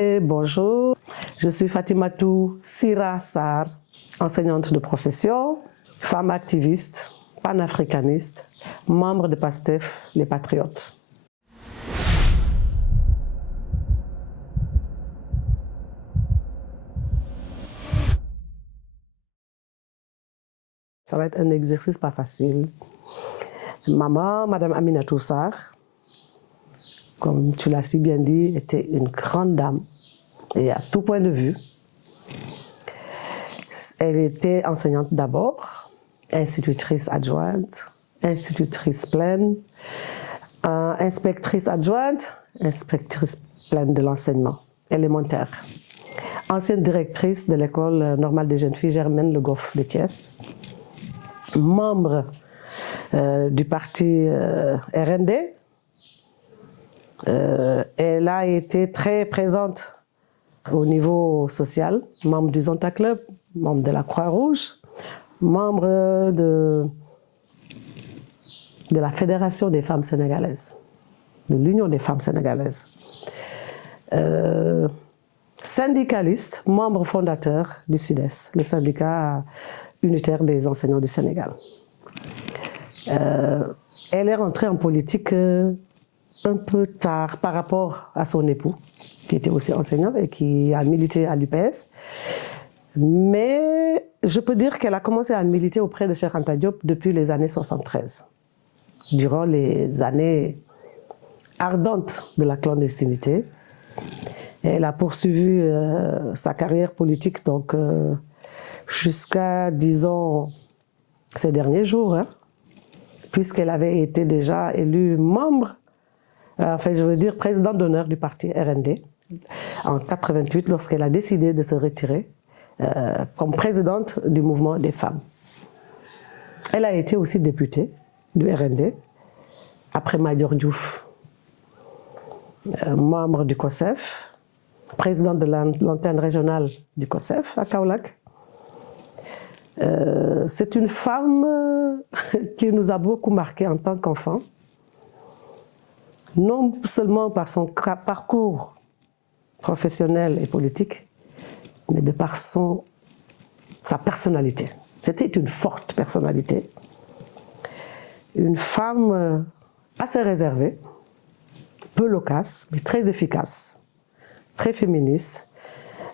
Et bonjour, je suis Fatimatou Sira Sarr, enseignante de profession, femme activiste, panafricaniste, membre de PASTEF, les Patriotes. Ça va être un exercice pas facile. Maman, Madame Aminatou Sarr, comme tu l'as si bien dit, était une grande dame, et à tout point de vue. Elle était enseignante d'abord, institutrice adjointe, institutrice pleine, inspectrice adjointe, inspectrice pleine de l'enseignement élémentaire. Ancienne directrice de l'école normale des jeunes filles Germaine Le Goff de Thiès, membre du parti RND. Elle a été très présente au niveau social, membre du Zonta Club, membre de la Croix-Rouge, membre de la Fédération des femmes sénégalaises, de l'Union des femmes sénégalaises. Syndicaliste, membre fondateur du Sud-Est, le syndicat unitaire des enseignants du Sénégal. Elle est rentrée en politique un peu tard par rapport à son époux, qui était aussi enseignant et qui a milité à l'UPS. Mais je peux dire qu'elle a commencé à militer auprès de Cheikh Anta Diop depuis les années 73, durant les années ardentes de la clandestinité. Et elle a poursuivi sa carrière politique donc jusqu'à, disons, ces derniers jours, hein, puisqu'elle avait été déjà élue membre, enfin je veux dire présidente d'honneur du parti RND en 1988 lorsqu'elle a décidé de se retirer comme présidente du mouvement des femmes. Elle a été aussi députée du RND après Madior Diouf, membre du COSEF, présidente de l'antenne régionale du COSEF à Kaolack. C'est une femme qui nous a beaucoup marqué en tant qu'enfant, non seulement par son parcours professionnel et politique, mais de par sa personnalité. C'était une forte personnalité, une femme assez réservée, peu loquace, mais très efficace, très féministe.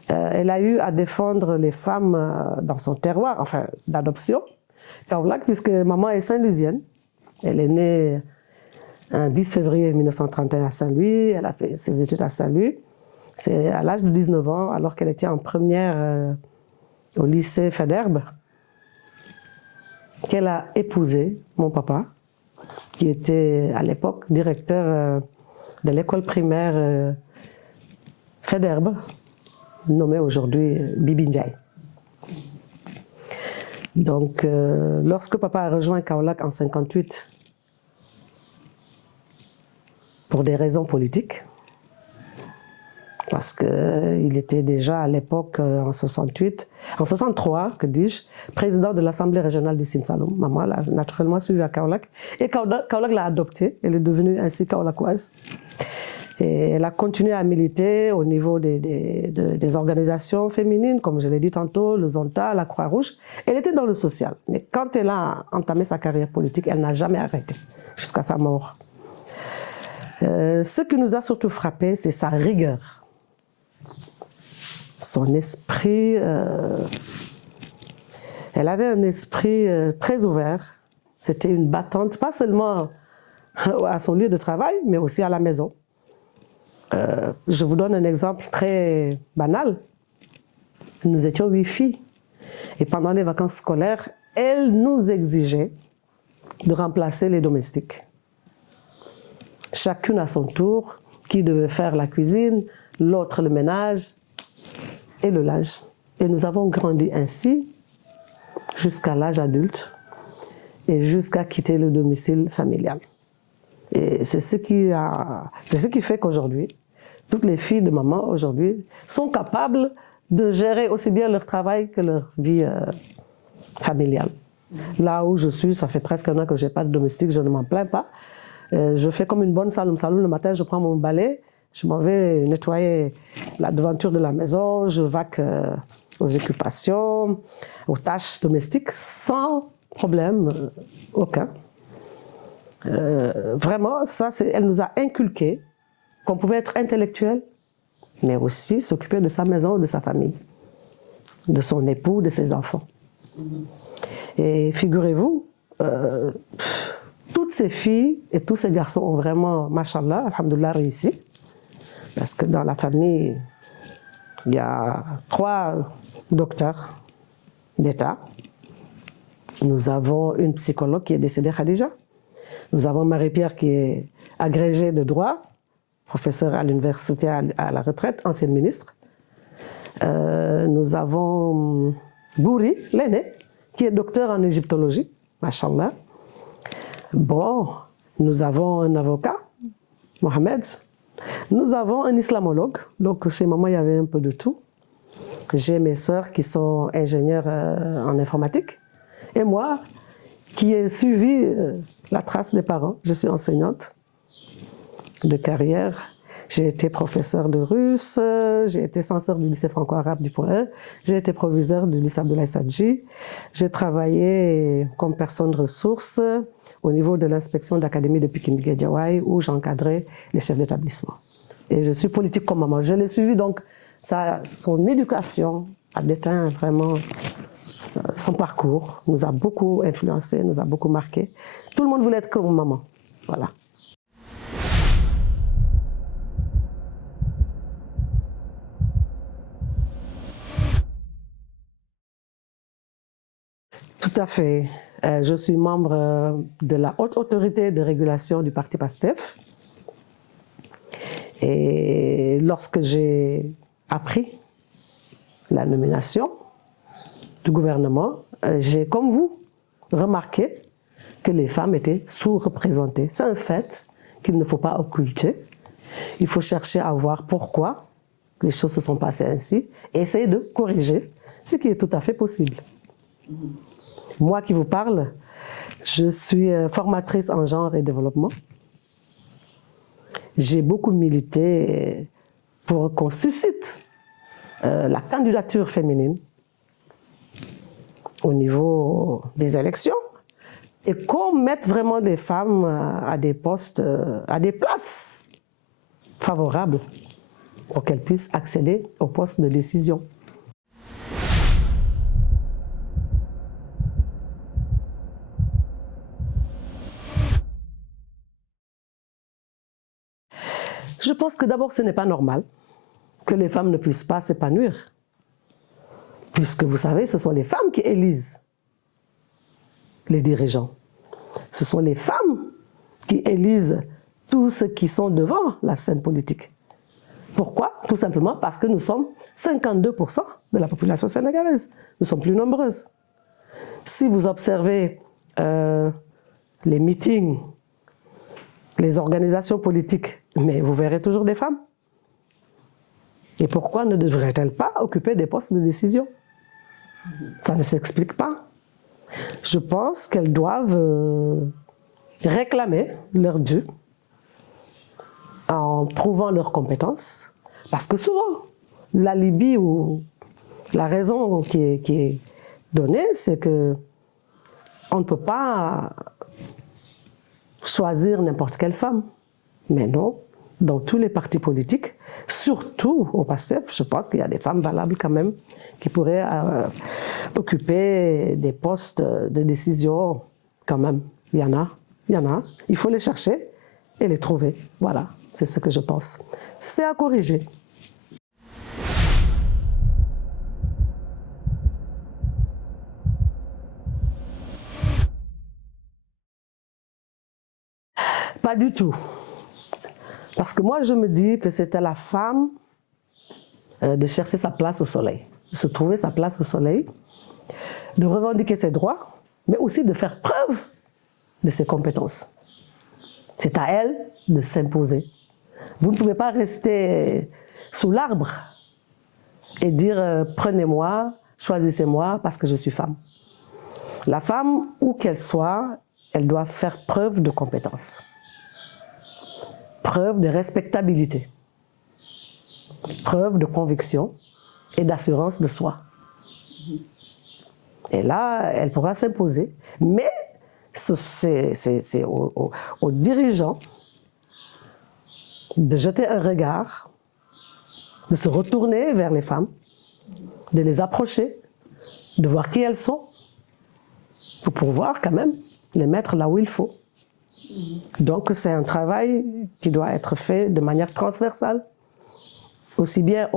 Elle a eu à défendre les femmes dans son terroir, enfin d'adoption, Kaolack, puisque maman est Saint-Louisienne. Elle est née un 10 février 1931 à Saint-Louis, elle a fait ses études à Saint-Louis. C'est à l'âge de 19 ans, alors qu'elle était en première au lycée Faidherbe, qu'elle a épousé mon papa, qui était à l'époque directeur de l'école primaire Faidherbe, nommé aujourd'hui Bibi Ndiaye. Donc, lorsque papa a rejoint Kaolack en 1958, pour des raisons politiques, parce qu'il était déjà à l'époque, en 63, que dis-je, président de l'Assemblée régionale du Sine Saloum. Maman l'a naturellement suivi à Kaolack, et Kaolack l'a adoptée, elle est devenue ainsi kaolackoise. Et elle a continué à militer au niveau des organisations féminines, comme je l'ai dit tantôt, le Zonta, la Croix-Rouge. Elle était dans le social, mais quand elle a entamé sa carrière politique, elle n'a jamais arrêté, jusqu'à sa mort. Ce qui nous a surtout frappé, c'est sa rigueur. Son esprit, elle avait un esprit très ouvert. C'était une battante, pas seulement à son lieu de travail, mais aussi à la maison. Je vous donne un exemple très banal. Nous étions 8 filles. Et pendant les vacances scolaires, elle nous exigeait de remplacer les domestiques. Chacune à son tour, qui devait faire la cuisine, l'autre le ménage et le linge. Et nous avons grandi ainsi jusqu'à l'âge adulte et jusqu'à quitter le domicile familial. Et c'est ce qui fait qu'aujourd'hui, toutes les filles de maman aujourd'hui sont capables de gérer aussi bien leur travail que leur vie familiale. Là où je suis, ça fait presque un an que je n'ai pas de domestique, je ne m'en plains pas. Je fais comme une bonne Saloum Saloum. Le matin, je prends mon balai, je m'en vais nettoyer la devanture de la maison, je vaque aux occupations, aux tâches domestiques, sans problème aucun. Vraiment, ça, elle nous a inculqué qu'on pouvait être intellectuel, mais aussi s'occuper de sa maison, de sa famille, de son époux, de ses enfants. Et figurez-vous, toutes ces filles et tous ces garçons ont vraiment, machallah, alhamdoulilah, réussi. Parce que dans la famille, il y a 3 docteurs d'État. Nous avons une psychologue qui est décédée, Khadija. Nous avons Marie-Pierre qui est agrégée de droit, professeure à l'université à la retraite, ancienne ministre. Nous avons Bouri, l'aîné, qui est docteur en égyptologie, machallah. Bon, nous avons un avocat, Mohamed. Nous avons un islamologue, donc chez maman il y avait un peu de tout. J'ai mes sœurs qui sont ingénieures en informatique. Et moi, qui ai suivi la trace des parents, je suis enseignante de carrière. J'ai été professeure de russe, j'ai été censeur du lycée franco-arabe du Point E, j'ai été proviseur du lycée Abdoulaye Sadji. J'ai travaillé comme personne ressource au niveau de l'inspection d'académie de Pikine-Guédiawaye où j'encadrais les chefs d'établissement. Et je suis politique comme maman. Je l'ai suivi, donc son éducation a déteint vraiment son parcours, nous a beaucoup influencé, nous a beaucoup marqué. Tout le monde voulait être comme maman. Voilà. Tout à fait. Je suis membre de la haute autorité de régulation du parti PASTEF. Et lorsque j'ai appris la nomination du gouvernement, j'ai, comme vous, remarqué que les femmes étaient sous-représentées. C'est un fait qu'il ne faut pas occulter. Il faut chercher à voir pourquoi les choses se sont passées ainsi et essayer de corriger, ce qui est tout à fait possible. Moi qui vous parle, je suis formatrice en genre et développement. J'ai beaucoup milité pour qu'on suscite la candidature féminine au niveau des élections et qu'on mette vraiment des femmes à des postes, à des places favorables pour qu'elles puissent accéder aux postes de décision. Je pense que d'abord, ce n'est pas normal que les femmes ne puissent pas s'épanouir. Puisque vous savez, ce sont les femmes qui élisent les dirigeants. Ce sont les femmes qui élisent tous ceux qui sont devant la scène politique. Pourquoi? Tout simplement parce que nous sommes 52% de la population sénégalaise. Nous sommes plus nombreuses. Si vous observez les meetings, les organisations politiques, mais vous verrez toujours des femmes. Et pourquoi ne devraient-elles pas occuper des postes de décision? Ça ne s'explique pas. Je pense qu'elles doivent réclamer leur dû en prouvant leurs compétences. Parce que souvent, l'alibi ou la raison qui est donnée, c'est qu'on ne peut pas choisir n'importe quelle femme. Mais non, dans tous les partis politiques, surtout au PASTEF, je pense qu'il y a des femmes valables quand même qui pourraient occuper des postes de décision quand même. Il y en a. Il faut les chercher et les trouver. Voilà, c'est ce que je pense. C'est à corriger. Pas du tout. Parce que moi, je me dis que c'est à la femme de chercher sa place au soleil, de se trouver sa place au soleil, de revendiquer ses droits, mais aussi de faire preuve de ses compétences. C'est à elle de s'imposer. Vous ne pouvez pas rester sous l'arbre et dire « prenez-moi, choisissez-moi parce que je suis femme ». La femme, où qu'elle soit, elle doit faire preuve de compétence, preuve de respectabilité, preuve de conviction et d'assurance de soi. Et là, elle pourra s'imposer. Mais c'est aux dirigeants de jeter un regard, de se retourner vers les femmes, de les approcher, de voir qui elles sont, pour pouvoir quand même les mettre là où il faut. Donc c'est un travail qui doit être fait de manière transversale, aussi bien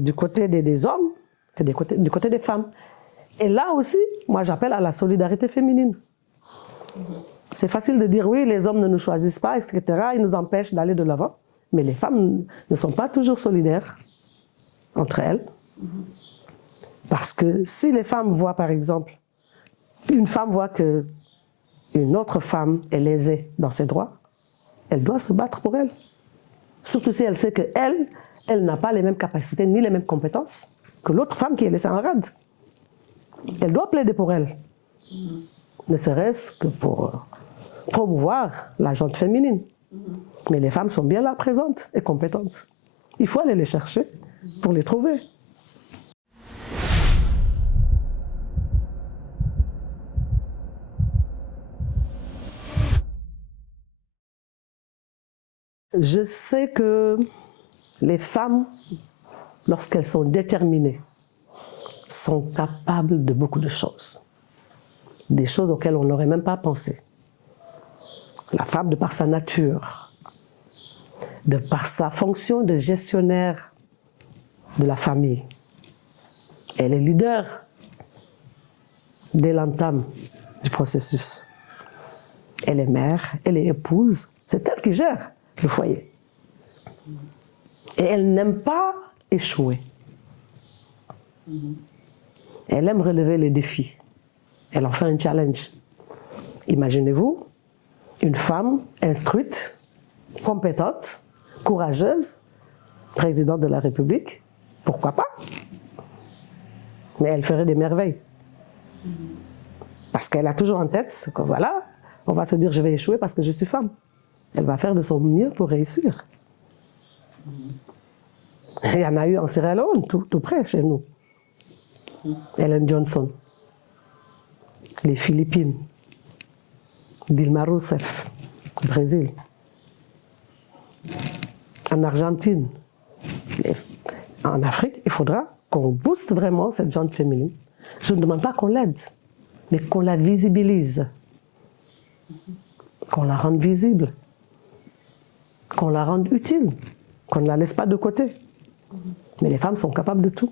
du côté des hommes que du côté des femmes. Et là aussi, moi j'appelle à la solidarité féminine. C'est facile de dire oui, les hommes ne nous choisissent pas, etc. Ils nous empêchent d'aller de l'avant. Mais les femmes ne sont pas toujours solidaires entre elles. Parce que si les femmes voient, par exemple, une femme voit qu'une autre femme est lésée dans ses droits, elle doit se battre pour elle. Surtout si elle sait qu'elle, elle n'a pas les mêmes capacités ni les mêmes compétences que l'autre femme qui est laissée en rade. Elle doit plaider pour elle. Ne serait-ce que pour promouvoir la gente féminine. Mais les femmes sont bien là présentes et compétentes. Il faut aller les chercher pour les trouver. Je sais que les femmes, lorsqu'elles sont déterminées, sont capables de beaucoup de choses. Des choses auxquelles on n'aurait même pas pensé. La femme, de par sa nature, de par sa fonction de gestionnaire de la famille, elle est leader dès l'entame du processus. Elle est mère, elle est épouse, c'est elle qui gère le foyer. Et elle n'aime pas échouer. Elle aime relever les défis. Elle en fait un challenge. Imaginez-vous une femme instruite, compétente, courageuse, présidente de la République. Pourquoi pas? Mais elle ferait des merveilles. Parce qu'elle a toujours en tête que voilà, on va se dire je vais échouer parce que je suis femme. Elle va faire de son mieux pour réussir. Il y en a eu en Sierra Leone, tout près chez nous. Ellen Johnson, les Philippines, Dilma Rousseff, Brésil, en Argentine. En Afrique, il faudra qu'on booste vraiment cette gente féminine. Je ne demande pas qu'on l'aide, mais qu'on la visibilise, qu'on la rende visible, qu'on la rende utile, qu'on ne la laisse pas de côté. Mais les femmes sont capables de tout.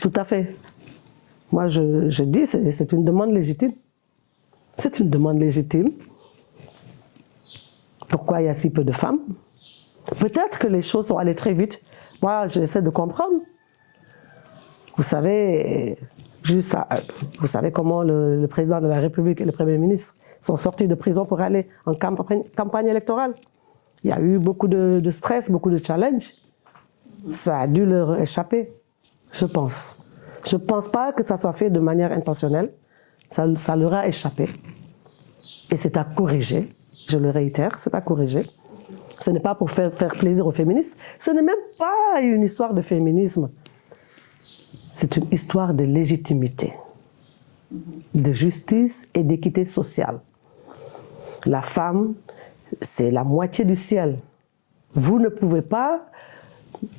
Tout à fait. Moi, je dis, c'est une demande légitime. C'est une demande légitime. Pourquoi il y a si peu de femmes? Peut-être que les choses sont allées très vite. Moi, j'essaie de comprendre. Vous savez, vous savez comment le président de la République et le Premier ministre sont sortis de prison pour aller en campagne électorale. Il y a eu beaucoup de stress, beaucoup de challenges. Ça a dû leur échapper, je pense. Je ne pense pas que ça soit fait de manière intentionnelle. Ça leur a échappé. Et c'est à corriger. Je le réitère, c'est à corriger. Ce n'est pas pour faire plaisir aux féministes. Ce n'est même pas une histoire de féminisme. C'est une histoire de légitimité, de justice et d'équité sociale. La femme, c'est la moitié du ciel. Vous ne pouvez pas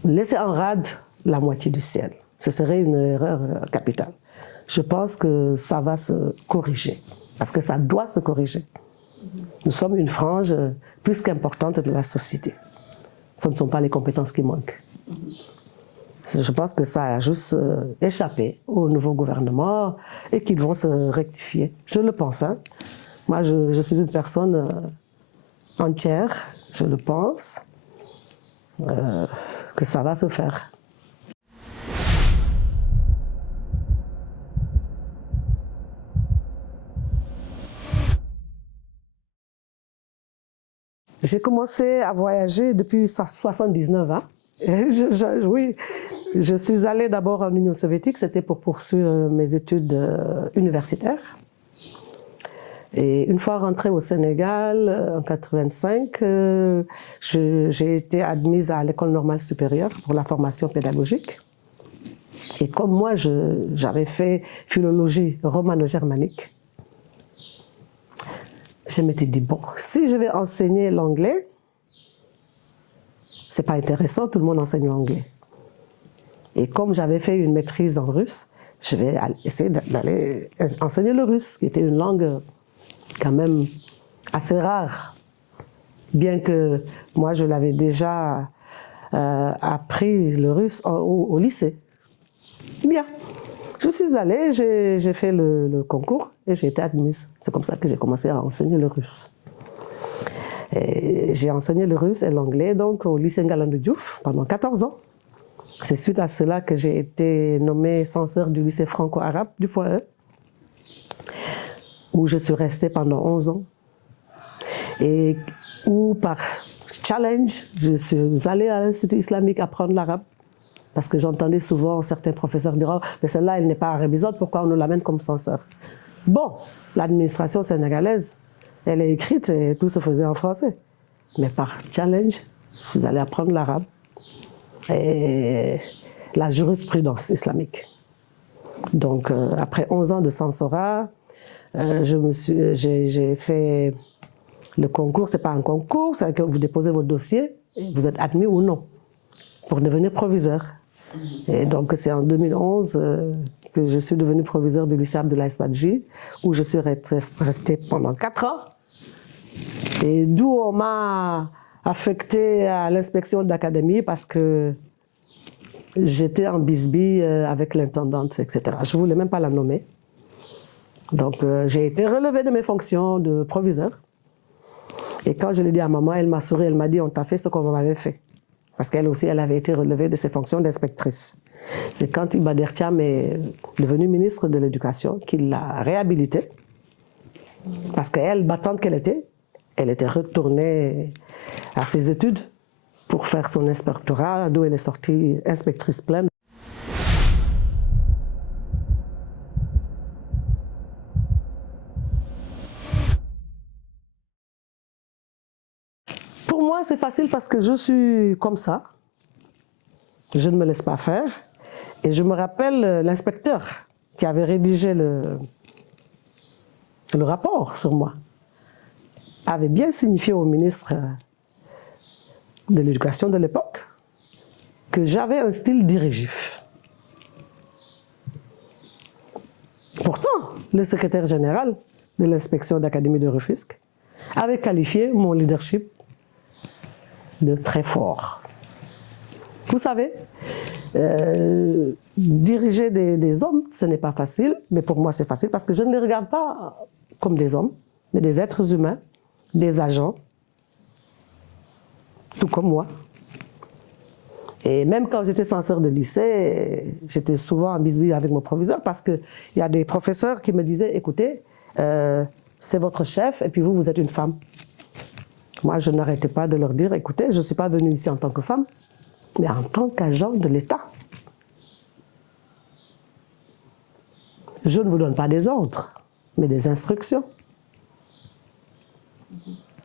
laisser en rade la moitié du ciel. Ce serait une erreur capitale. Je pense que ça va se corriger, parce que ça doit se corriger. Nous sommes une frange plus qu'importante de la société. Ce ne sont pas les compétences qui manquent. Je pense que ça a juste échappé au nouveau gouvernement et qu'ils vont se rectifier. Je le pense. Hein. Moi, je suis une personne entière, je le pense, que ça va se faire. J'ai commencé à voyager depuis 79 ans. Oui, je suis allée d'abord en Union soviétique, c'était pour poursuivre mes études universitaires. Et une fois rentrée au Sénégal, en 85, j'ai été admise à l'École normale supérieure pour la formation pédagogique. Et comme moi, j'avais fait philologie romano-germanique, je m'étais dit, bon, si je vais enseigner l'anglais, c'est pas intéressant, tout le monde enseigne l'anglais. Et comme j'avais fait une maîtrise en russe, je vais essayer d'aller enseigner le russe, qui était une langue quand même assez rare. Bien que moi, je l'avais déjà appris le russe au lycée. Bien. Je suis allée, j'ai fait le concours et j'ai été admise. C'est comme ça que j'ai commencé à enseigner le russe. J'ai enseigné le russe et l'anglais donc au lycée Ngalandou Diouf pendant 14 ans. C'est suite à cela que j'ai été nommée censeur du lycée franco-arabe du Point E, où je suis restée pendant 11 ans. Et où par challenge, je suis allée à l'Institut islamique apprendre l'arabe. Parce que j'entendais souvent certains professeurs dire « Oh, mais celle-là, elle n'est pas arabisante, pourquoi on nous l'amène comme censeur ?» Bon, l'administration sénégalaise, elle est écrite et tout se faisait en français. Mais par challenge, je suis allée apprendre l'arabe et la jurisprudence islamique. Donc, après 11 ans de censorat, j'ai fait le concours. Ce n'est pas un concours, c'est que vous déposez votre dossier et vous êtes admis ou non pour devenir proviseur. Et donc, c'est en 2011 que je suis devenue proviseur du lycée Abdoulaye Sadji, où je suis restée pendant 4 ans. Et d'où on m'a affectée à l'inspection d'académie parce que j'étais en bisbille avec l'intendante, etc. Je ne voulais même pas la nommer. Donc, j'ai été relevée de mes fonctions de proviseur. Et quand je l'ai dit à maman, elle m'a souri, elle m'a dit « On t'a fait ce qu'on m'avait fait ». Parce qu'elle aussi, elle avait été relevée de ses fonctions d'inspectrice. C'est quand Iba Der Thiam est devenu ministre de l'Éducation qu'il l'a réhabilitée. Parce qu'elle, battante qu'elle était retournée à ses études pour faire son inspectorat, d'où elle est sortie inspectrice pleine. Pour moi, c'est facile parce que je suis comme ça. Je ne me laisse pas faire. Et je me rappelle l'inspecteur qui avait rédigé le rapport sur moi avait bien signifié au ministre de l'Éducation de l'époque que j'avais un style dirigif. Pourtant, le secrétaire général de l'inspection d'académie de Rufisque avait qualifié mon leadership de très fort. Vous savez, diriger des hommes, ce n'est pas facile, mais pour moi c'est facile parce que je ne les regarde pas comme des hommes, mais des êtres humains, des agents, tout comme moi. Et même quand j'étais censeur de lycée, j'étais souvent en bisbille avec mon proviseur parce qu'il y a des professeurs qui me disaient « Écoutez, c'est votre chef et puis vous, vous êtes une femme ». Moi, je n'arrêtais pas de leur dire « Écoutez, je ne suis pas venue ici en tant que femme, mais en tant qu'agent de l'État. Je ne vous donne pas des ordres, mais des instructions.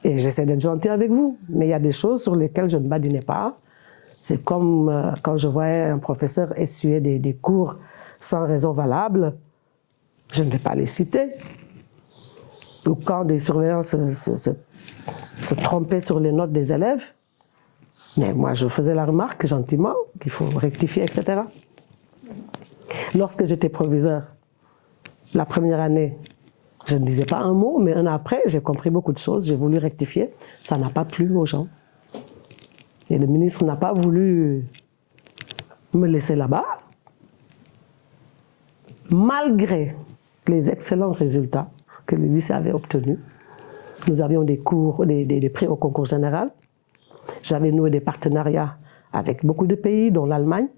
Et j'essaie d'être gentil avec vous, mais il y a des choses sur lesquelles je ne badinais pas. C'est comme quand je voyais un professeur essuyer des cours sans raison valable, je ne vais pas les citer. Ou quand des surveillants se trompaient sur les notes des élèves, mais moi je faisais la remarque gentiment qu'il faut rectifier, etc. Lorsque j'étais proviseur, la première année, je ne disais pas un mot, mais un an après, j'ai compris beaucoup de choses, j'ai voulu rectifier, ça n'a pas plu aux gens. Et le ministre n'a pas voulu me laisser là-bas, malgré les excellents résultats que le lycée avait obtenus. Nous avions des cours, des prix au concours général. J'avais noué des partenariats avec beaucoup de pays, dont l'Allemagne.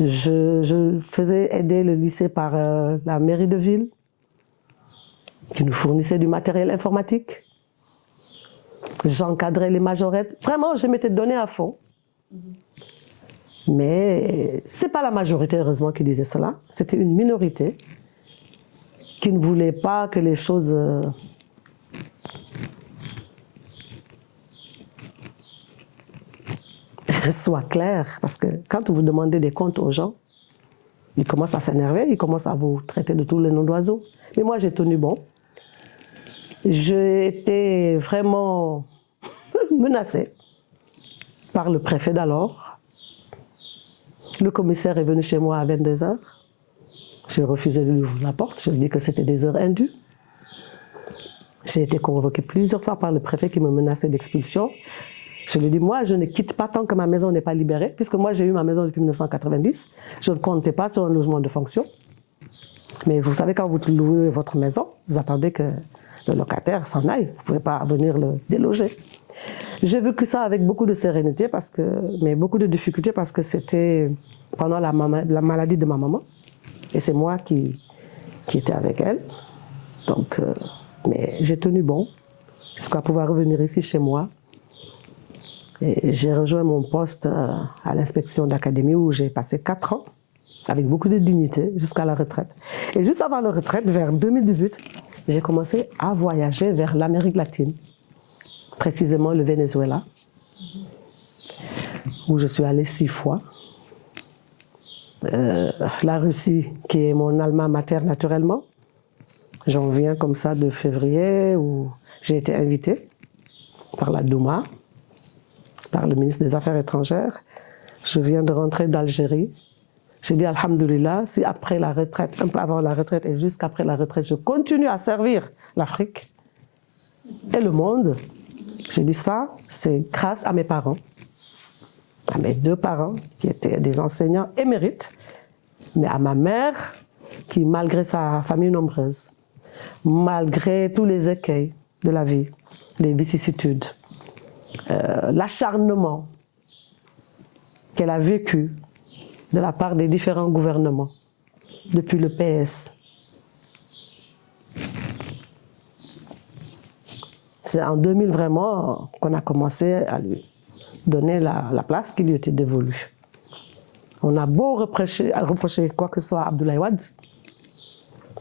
Je faisais aider le lycée par la mairie de ville, qui nous fournissait du matériel informatique. J'encadrais les majorettes. Vraiment, je m'étais donné à fond. Mais ce n'est pas la majorité, heureusement, qui disait cela. C'était une minorité qui ne voulait pas que les choses soient claires. Parce que quand vous demandez des comptes aux gens, ils commencent à s'énerver, ils commencent à vous traiter de tous les noms d'oiseaux. Mais moi, j'ai tenu bon. J'ai été vraiment menacée par le préfet d'alors. Le commissaire est venu chez moi à 22h. J'ai refusé de lui ouvrir la porte. Je lui ai dit que c'était des heures indues. J'ai été convoquée plusieurs fois par le préfet qui me menaçait d'expulsion. Je lui ai dit, moi, je ne quitte pas tant que ma maison n'est pas libérée, puisque moi, j'ai eu ma maison depuis 1990. Je ne comptais pas sur un logement de fonction. Mais vous savez, quand vous louez votre maison, vous attendez que le locataire s'en aille. Vous ne pouvez pas venir le déloger. J'ai vécu ça avec beaucoup de sérénité, mais beaucoup de difficultés, parce que c'était pendant la maladie de ma maman. Et c'est moi qui étais avec elle. Donc, mais j'ai tenu bon jusqu'à pouvoir revenir ici chez moi. Et j'ai rejoint mon poste à l'inspection d'académie où j'ai passé 4 ans avec beaucoup de dignité jusqu'à la retraite. Et juste avant la retraite, vers 2018, j'ai commencé à voyager vers l'Amérique latine, précisément le Venezuela, où je suis allée 6 fois. La Russie, qui est mon alma mater naturellement. J'en viens comme ça de février, où j'ai été invitée par la Douma, par le ministre des Affaires étrangères. Je viens de rentrer d'Algérie. J'ai dit alhamdoulilah, si après la retraite, un peu avant la retraite et jusqu'après la retraite, je continue à servir l'Afrique et le monde, j'ai dit ça, c'est grâce à mes parents, à mes 2 parents qui étaient des enseignants émérites, mais à ma mère qui, malgré sa famille nombreuse, malgré tous les écueils de la vie, les vicissitudes, l'acharnement qu'elle a vécu de la part des différents gouvernements depuis le PS. C'est en 2000 vraiment qu'on a commencé à lui donner la place qui lui était dévolue. On a beau reprocher quoi que ce soit à Abdoulaye Wade,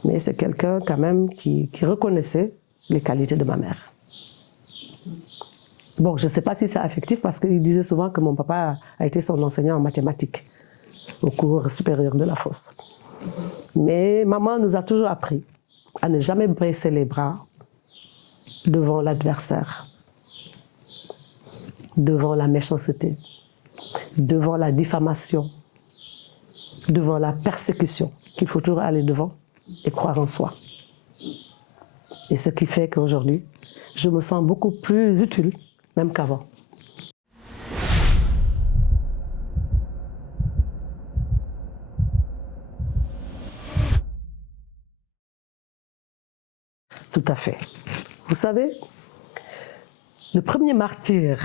mais c'est quelqu'un quand même qui reconnaissait les qualités de ma mère. Bon, je ne sais pas si c'est affectif parce qu'il disait souvent que mon papa a été son enseignant en mathématiques au cours supérieur de la fosse. Mais maman nous a toujours appris à ne jamais baisser les bras devant l'adversaire, devant la méchanceté, devant la diffamation, devant la persécution, qu'il faut toujours aller devant et croire en soi. Et ce qui fait qu'aujourd'hui, je me sens beaucoup plus utile, même qu'avant. Tout à fait. Vous savez, le premier martyr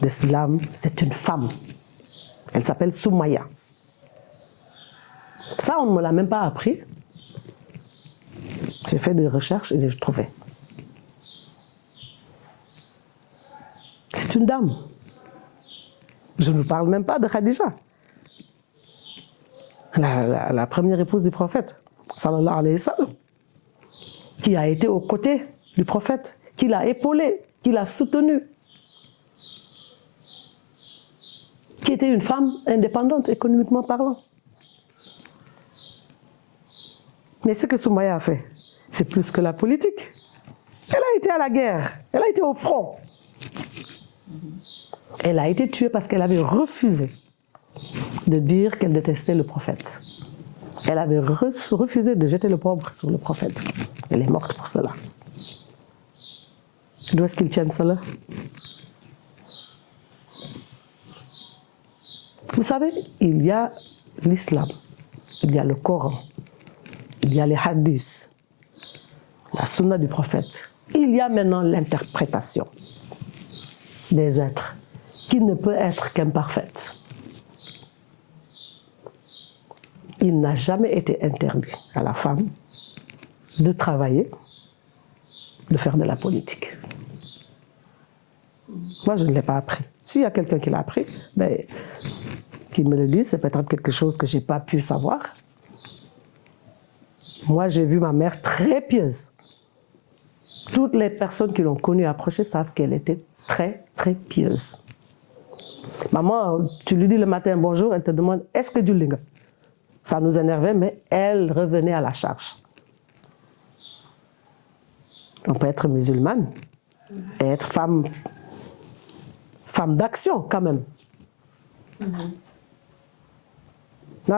de l'islam, c'est une femme. Elle s'appelle Soumaya. Ça, on ne me l'a même pas appris. J'ai fait des recherches et j'ai trouvé. C'est une dame. Je ne vous parle même pas de Khadija, la première épouse du prophète, sallallahu alayhi wa sallam, qui a été aux côtés du prophète, qui l'a épaulé, qui l'a soutenu, qui était une femme indépendante économiquement parlant. Mais ce que Soumaya a fait, c'est plus que la politique. Elle a été à la guerre, elle a été au front. Elle a été tuée parce qu'elle avait refusé de dire qu'elle détestait le prophète. Elle avait refusé de jeter l'opprobre sur le prophète. Elle est morte pour cela. D'où est-ce qu'ils tiennent cela? Vous savez, il y a l'islam, il y a le Coran, il y a les hadiths, la sunna du prophète. Il y a maintenant l'interprétation des êtres qui ne peut être qu'imparfaite. Il n'a jamais été interdit à la femme de travailler, de faire de la politique. Moi, je ne l'ai pas appris. S'il y a quelqu'un qui l'a appris, ben, qu'il me le dise, c'est peut-être quelque chose que je n'ai pas pu savoir. Moi, j'ai vu ma mère très pieuse. Toutes les personnes qui l'ont connue approchée savent qu'elle était très, très pieuse. Maman, tu lui dis le matin bonjour, elle te demande « Est-ce que tu l'as ?» Ça nous énervait, mais elle revenait à la charge. On peut être musulmane et être femme d'action quand même.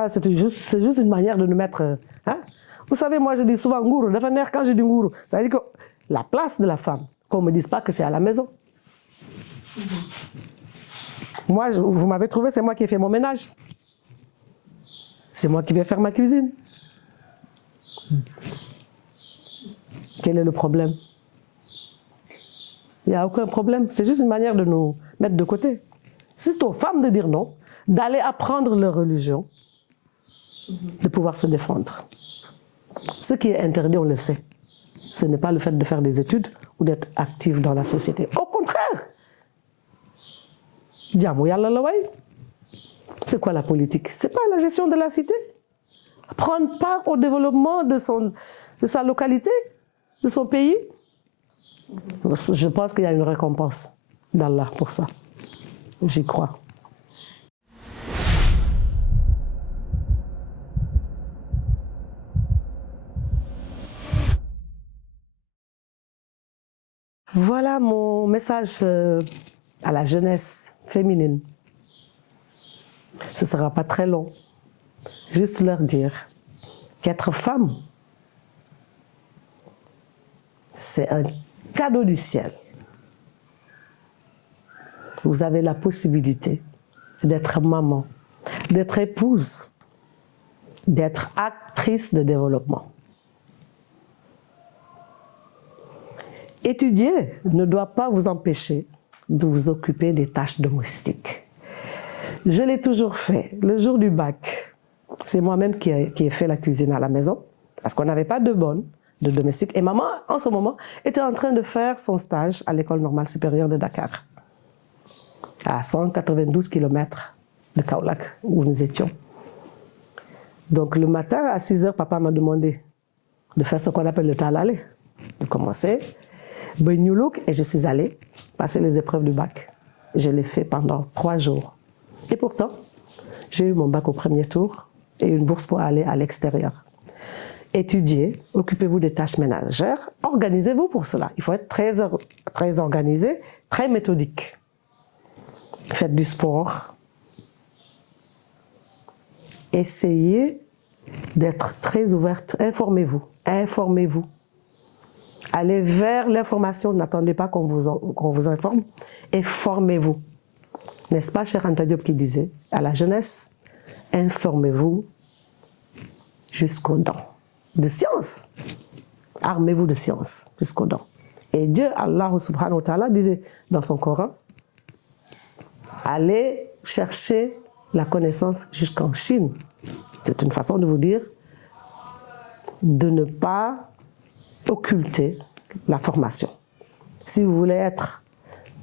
C'est juste une manière de nous mettre... Hein? Vous savez, moi je dis souvent ngourou, quand je dis ngourou, ça veut dire que la place de la femme, qu'on ne me dise pas que c'est à la maison. Moi, vous m'avez trouvé, c'est moi qui ai fait mon ménage. C'est moi qui vais faire ma cuisine. Quel est le problème? Il n'y a aucun problème. C'est juste une manière de nous mettre de côté. C'est aux femmes de dire non, d'aller apprendre leur religion, de pouvoir se défendre. Ce qui est interdit, on le sait. Ce n'est pas le fait de faire des études ou d'être active dans la société. Au contraire. C'est quoi la politique? Ce n'est pas la gestion de la cité. Prendre part au développement de sa localité, de son pays. Je pense qu'il y a une récompense d'Allah pour ça. J'y crois. Voilà mon message à la jeunesse féminine. Ce ne sera pas très long. Juste leur dire qu'être femme, c'est un cadeau du ciel. Vous avez la possibilité d'être maman, d'être épouse, d'être actrice de développement. Étudier ne doit pas vous empêcher de vous occuper des tâches domestiques. Je l'ai toujours fait. Le jour du bac, c'est moi-même qui ai fait la cuisine à la maison, parce qu'on n'avait pas de bonne, de domestique. Et maman, en ce moment, était en train de faire son stage à l'École normale supérieure de Dakar, à 192 km de Kaolack, où nous étions. Donc le matin, à 6 h, papa m'a demandé de faire ce qu'on appelle le talalé, de commencer. Et je suis allée passer les épreuves du bac. Je l'ai fait pendant 3 jours. Et pourtant, j'ai eu mon bac au premier tour et une bourse pour aller à l'extérieur. Étudiez, occupez-vous des tâches ménagères, organisez-vous pour cela. Il faut être très organisé, très méthodique. Faites du sport. Essayez d'être très ouverte. Informez-vous, informez-vous. Allez vers l'information, n'attendez pas qu'on vous informe, et formez-vous. N'est-ce pas Cheikh Anta Diop qui disait à la jeunesse, informez-vous jusqu'aux dents de science. Armez-vous de science jusqu'aux dents. Et Dieu, Allah subhanahu wa ta'ala, disait dans son Coran, allez chercher la connaissance jusqu'en Chine. C'est une façon de vous dire de ne pas occulter la formation. Si vous voulez être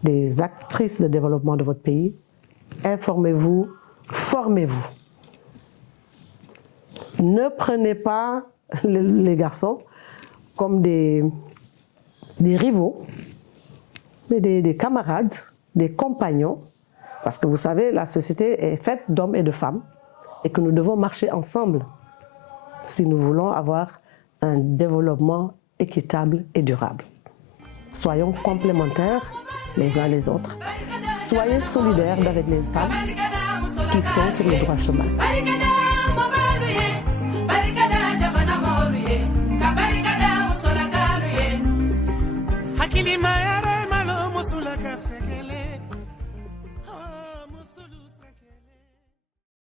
des actrices de développement de votre pays, informez-vous, formez-vous. Ne prenez pas les garçons comme des rivaux, mais des camarades, des compagnons, parce que vous savez, la société est faite d'hommes et de femmes et que nous devons marcher ensemble si nous voulons avoir un développement équitable et durable. Soyons complémentaires les uns les autres. Soyez solidaires avec les femmes qui sont sur le droit chemin.